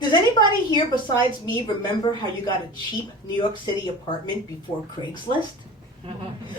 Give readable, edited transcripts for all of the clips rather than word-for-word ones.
Does anybody here besides me remember how you got a cheap New York City apartment before Craigslist?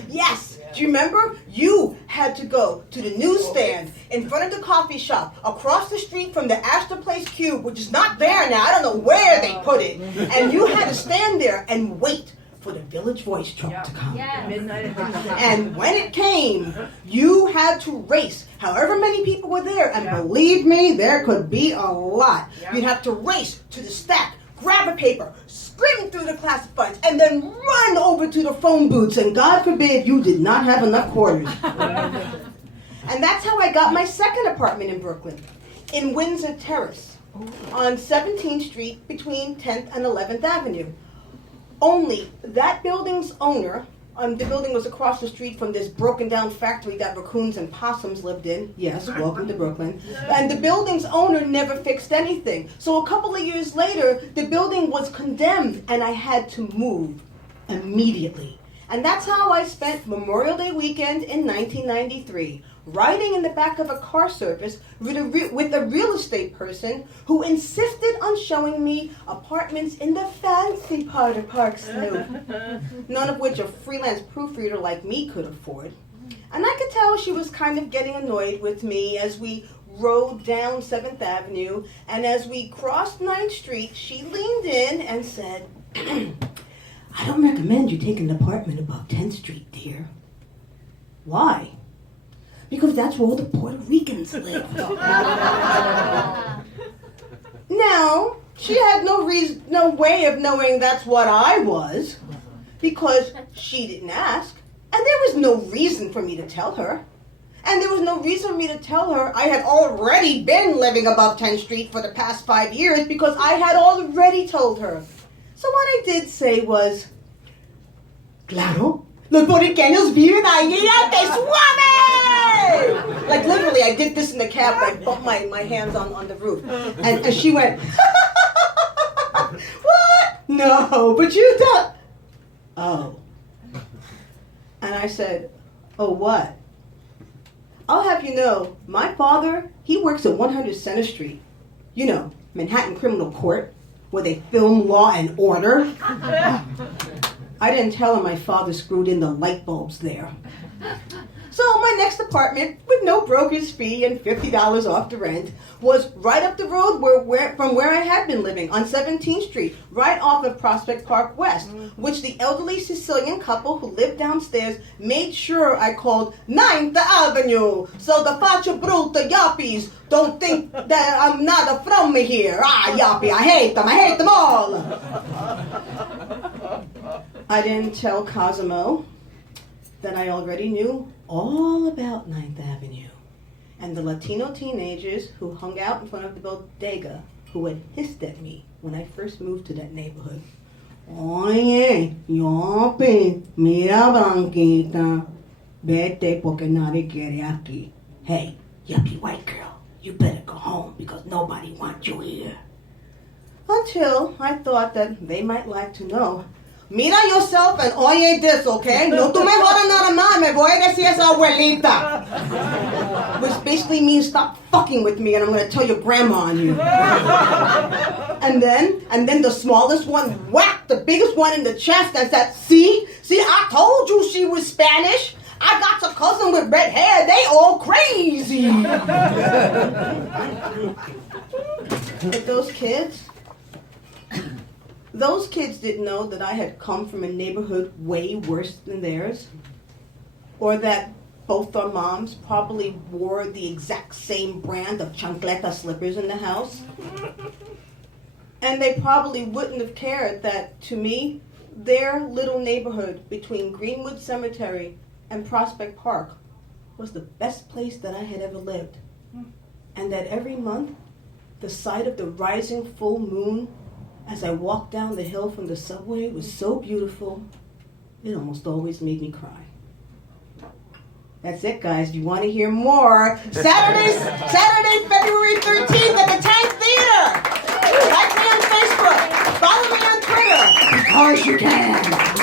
Yes! Do you remember? You had to go to the newsstand in front of the coffee shop across the street from the Astor Place Cube, which is not there now. I don't know where they put it. And you had to stand there and wait for the Village Voice truck to come. And when it came, you had to race however many people were there. And believe me, there could be a lot. You'd have to race to the stack, grab a paper, sprint through the classifieds, and then run over to the phone booths. And God forbid you did not have enough quarters. And that's how I got my second apartment in Brooklyn, in Windsor Terrace, on 17th Street between 10th and 11th Avenue. Only that building's owner, the building was across the street from this broken down factory that raccoons and possums lived in. Yes, welcome to Brooklyn. And the building's owner never fixed anything. So a couple of years later, the building was condemned and I had to move immediately. And that's how I spent Memorial Day weekend in 1993, riding in the back of a car service with a real estate person who insisted on showing me apartments in the fancy part of Park Slope, none of which a freelance proofreader like me could afford. And I could tell she was kind of getting annoyed with me as we rode down 7th Avenue, and as we crossed 9th Street, she leaned in and said, "I don't recommend you take an apartment above 10th Street, dear." "Why?" "Because that's where all the Puerto Ricans live." Now, she had no way of knowing that's what I was, because she didn't ask, and there was no reason for me to tell her. And there was no reason for me to tell her I had already been living above 10th Street for the past 5 years, because I had already told her. So what I did say was, "Claro, los puertorriqueños viven ahí, te suave!" Like literally, I did this in the cab, I bumped my hands on the roof. And she went, "What? No, but you don't." "Oh." And I said, "Oh, what?" "I'll have you know, my father, he works at 100 Center Street. You know, Manhattan Criminal Court, where they film Law and Order." I didn't tell her my father screwed in the light bulbs there. So my next apartment, with no broker's fee and $50 off the rent, was right up the road from where I had been living, on 17th Street, right off of Prospect Park West, which the elderly Sicilian couple who lived downstairs made sure I called 9th Avenue, so the faccia bruta yuppies don't think that I'm not from here. Ah, yuppie, I hate them all. I didn't tell Cosimo that I already knew all about 9th Avenue and the Latino teenagers who hung out in front of the bodega who had hissed at me when I first moved to that neighborhood. "Oye, yuppie, mira Blanquita, vete porque nadie quiere aquí. Hey, yuppie white girl, you better go home because nobody wants you here." Until I thought that they might like to know. "Mira yourself and oye this, okay? No tú me jodas nada más, me voy a decir esa abuelita." Which basically means stop fucking with me and I'm going to tell your grandma on you. And then the smallest one whacked the biggest one in the chest and said, See, I told you she was Spanish. I got a cousin with red hair. They all crazy. But those kids didn't know that I had come from a neighborhood way worse than theirs, or that both our moms probably wore the exact same brand of chancleta slippers in the house. And they probably wouldn't have cared that, to me, their little neighborhood between Greenwood Cemetery and Prospect Park was the best place that I had ever lived. And that every month, the sight of the rising full moon as I walked down the hill from the subway was so beautiful, it almost always made me cry. That's it, guys. If you want to hear more, Saturday, February 13th at the Tank Theater. Like me on Facebook. Follow me on Twitter. Because you can.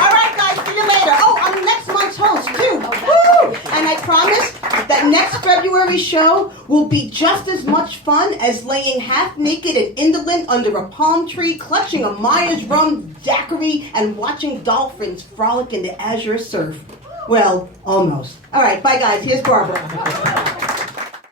All right, guys. See you later. Oh, I'm next month's host, too. Woo! And I promise that next February February show will be just as much fun as laying half naked and indolent under a palm tree, clutching a Myers rum daiquiri, and watching dolphins frolic in the azure surf. Well, almost. All right, bye guys. Here's Barbara.